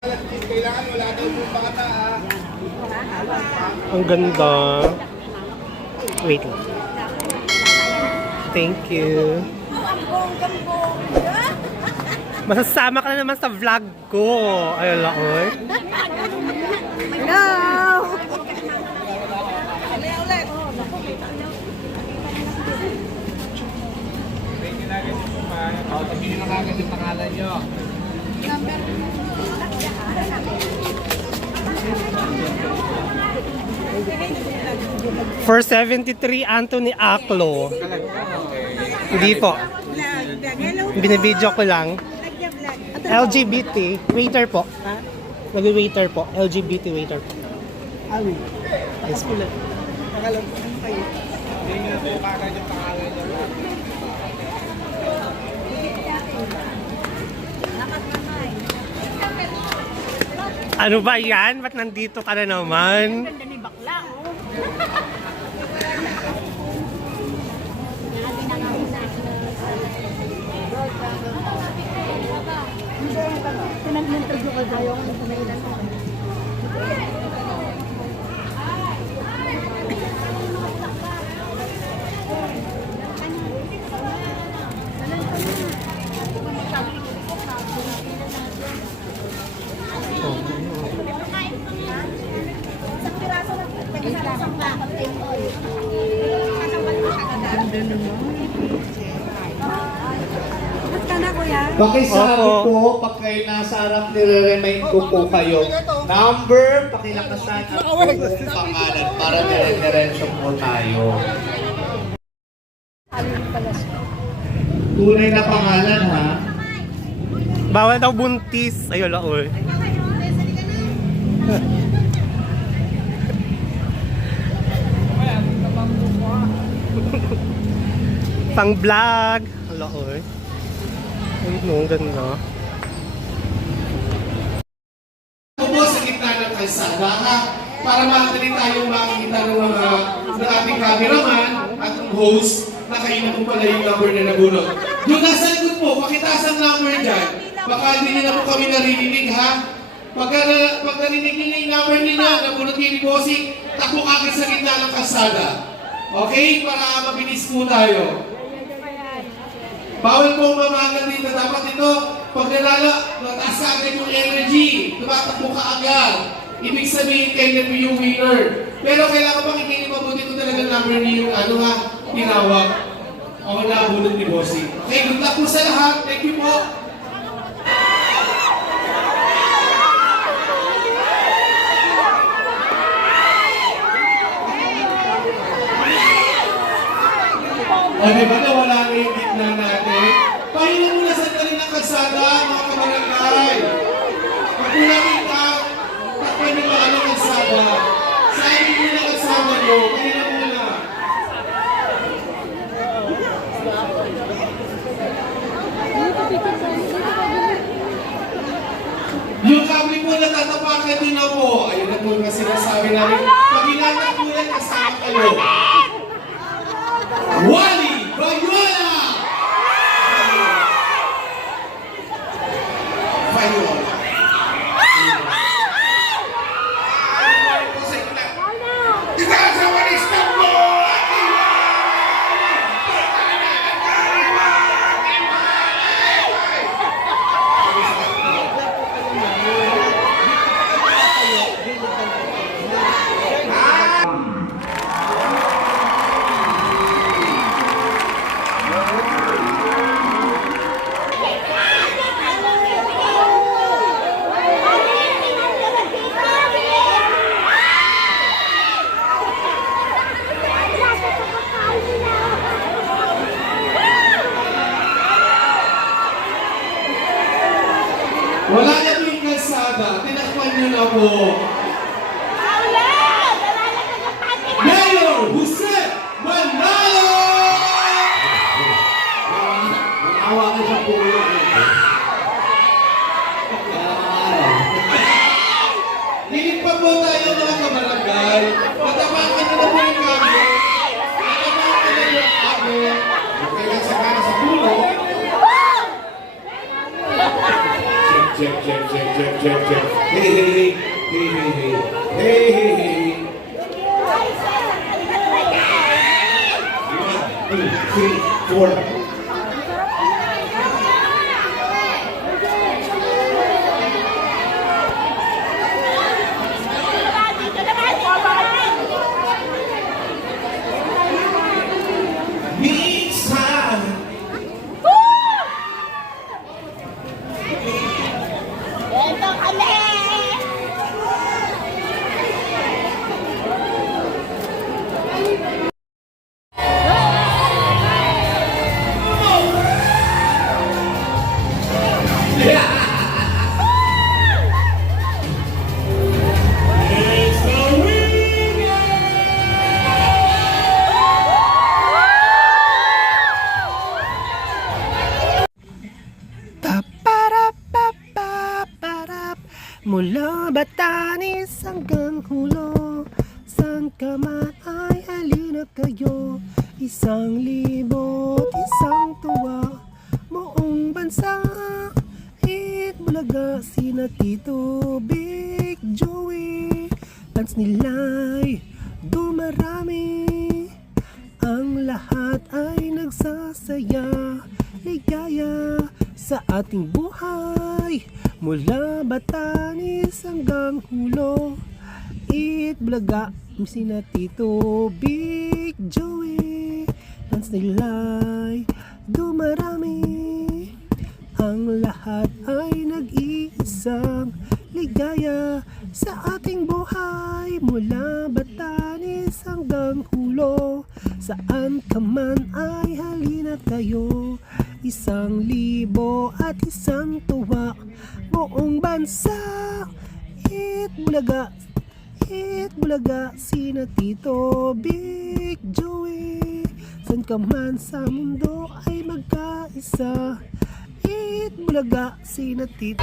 Kailangan wala daw yung bata ah. Ang ganda. Wait lang. Thank you. Masasama ka na naman sa vlog ko. Ayun lang, oy. No! Oh, sabihin na kagad yung pangalan nyo. For 73, Anthony Aclo. Hindi po. Binibidyo ko lang. LGBT, waiter po. Nag-waiter po. LGBT waiter po. Yes po. Sabihin nyo na po kagad yung pangalan Ano ba yan? Ba't nandito ka na naman? Ganda ni bakla, oh. Pinag-interview ko tayo kung sa may ilan Ba't ka na, kuya? Pakisabi Opo. po, pag kayo nasa harap, nire-remind ko po kayo. Number, pakilakasan at buong pangalan para dire-diretso po tayo. Tunay na pangalan ha. Bawal daw buntis. Ayun lang, Pang vlog. Hala, oy. Ay, no, ang ganda. Upo sa gitna ng kalsada ha, para makakali tayong makikita ng mga ng ating cameraman at ng host na kayo na po pala yung number na nabunot. Yung nasa likod po, pakitaas ang number dyan. Baka hindi na po kami naririnig ha. Pag, pag narinig na yung number nila, nabunot kayo ni Bossing, takbo agad sa gitna ng kalsada. Okay? Para mabilis po tayo. Bawal pong mamagal dito. Dapat ito, pag nalala, nataas agad yung energy. Tumatakbo ka agad. Ibig sabihin kayo na yung winner. Pero kailangan pakikinig mabuti kung talaga number niyo yung ano ha, tinawag. Ako na bunot ni Bossing. Okay, good luck po sa lahat. Thank you po. O, di ba nawala na yung gitna natin? Pahinga muna sa talim ng kalsada, mga kabarangay. Pag kulangin ka, takpan yung mga inyo muna kalsada nyo, pahinga muna. Yung kami po natatapakan din na po. Ayun na po yung sinasabi namin. Pag po yan, kasama kayo. Wala na po yung kalsada. Tinakpan niyo na po. Mayor Jose Manalo! Awa ka sa pulo. Pa po tayo mga kabarangay. Check, check. Hey, hey, hey. Hey, hey, hey. Hey, hey, hey. One, two, three, four. Isang libot, isang tuwa Buong bansa. It Bulaga Sina Tito Big Joey. Fans nila'y dumarami. Ang lahat ay nagsasaya. Ligaya sa ating buhay. Mula Batanes hanggang Hulo. It Blaga Sina Tito Big Fans nila'y dumarami. Ang lahat ay nag-iisang ligaya sa ating buhay Mula Batanes hanggang Hulo. Saan ka man ay halina kayo Isang libo at isang tuwa. Buong bansa Hit Bulaga Hit Bulaga Sina Tito Big Joey San ka man sa mundo ay magkaisa. Hit Bulaga Sina Tito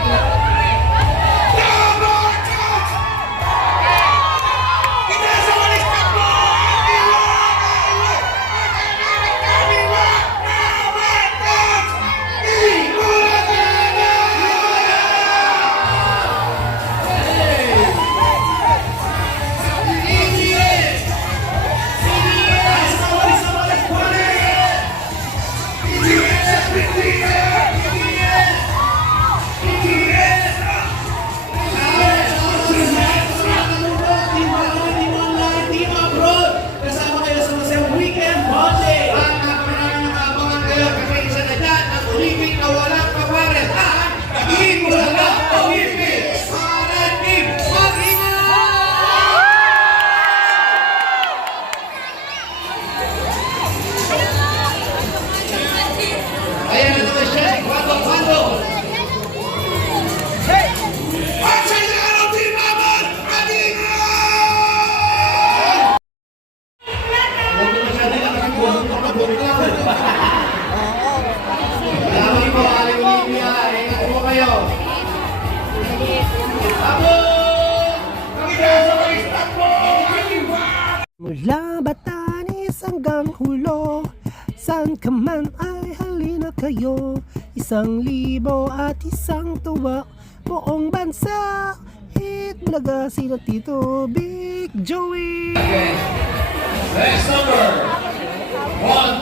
Saan ka man ay halina kayo Isang libo at isang tuwa Buong bansa Hit Bulaga sina Tito Big Joey Next number,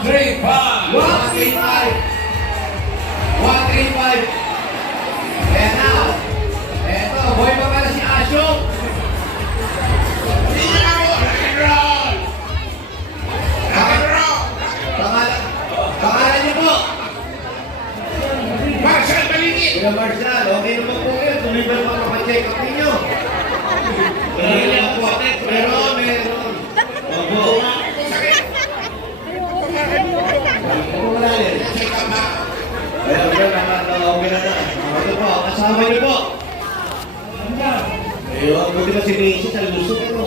135. 135. 135. Si Macy sa lusok ito?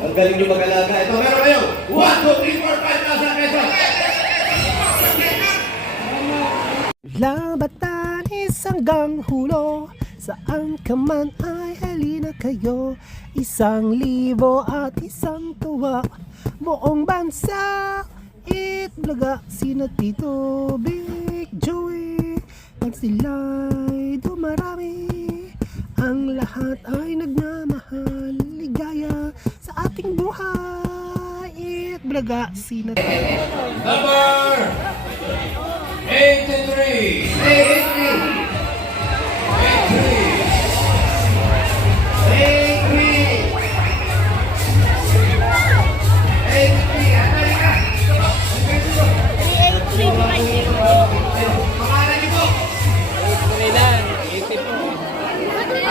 Ang galing niyo mag-alaga. Ito, meron kayo. 1, 2, 3, 4, 5,000 pesos. Mula Batanes hanggang Hulo Saan ka man ay halina kayo Isang libo at isang tuwa Buong bansa It Blaga Sina Tito Big Joey Pag sila'y dumarami Ang lahat ay nagmamahal Ligaya sa ating buhay It Braga Sinat Number 83.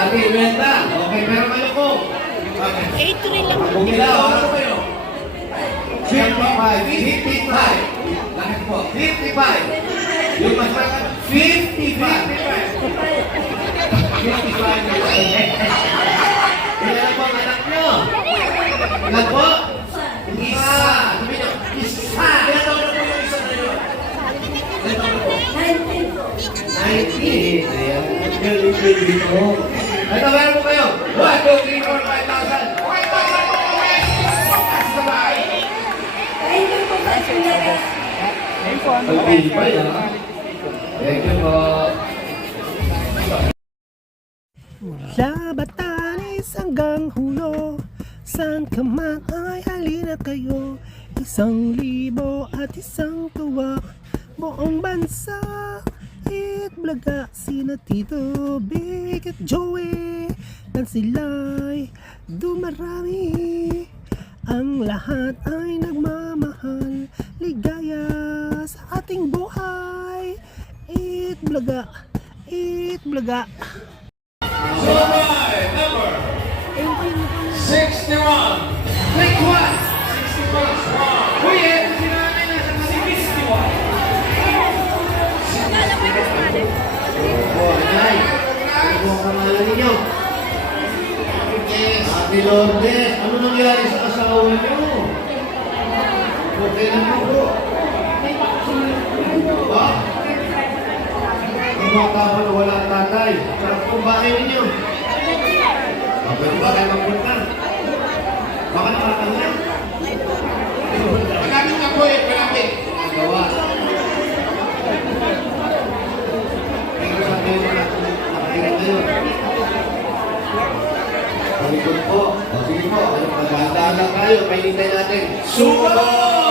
Ate Imelda, okay, pero kayo ko. Okay. 83 lang. Kung ilan, ano kayo? 55, 55. Langit po, 55. Yung mas malaki, 55. 55. Ilan po ang anak nyo? Ilan po? Isa. Sabi nyo, isa. Ilan taon na po yung isa na yun? Ilan taon na po? 19. Ayan. Galing-galing mo. Ito, meron po kayo. 1, 2, 3, 4, 5,000. 5,000 po kami! Sabay! Ang pa yan. Thank you po. Mula Batanes hanggang Hulo San ka man ay halina kayo Isang libo at isang tuwa Buong bansa It Blaga Sina Tito Big at Joey Dan sila'y dumarami Ang lahat ay nagmamahal Ligaya sa ating buhay It Blaga It Blaga Sumabay, number 61. Quick one! 61. Ang pangalan ninyo? Ate Lourdes, ano nangyari sa asawa niyo? Okay na po po. Ba? Ang mga tao wala tatay. Sarap po bahay ninyo. Pwede ba kayo magpunta? Baka nakakanya. Malapit na po eh, malapit. Nagawa. Thank you sa kayo na nakatingin kayo. Maganda lang tayo. Painintay natin. Sumo!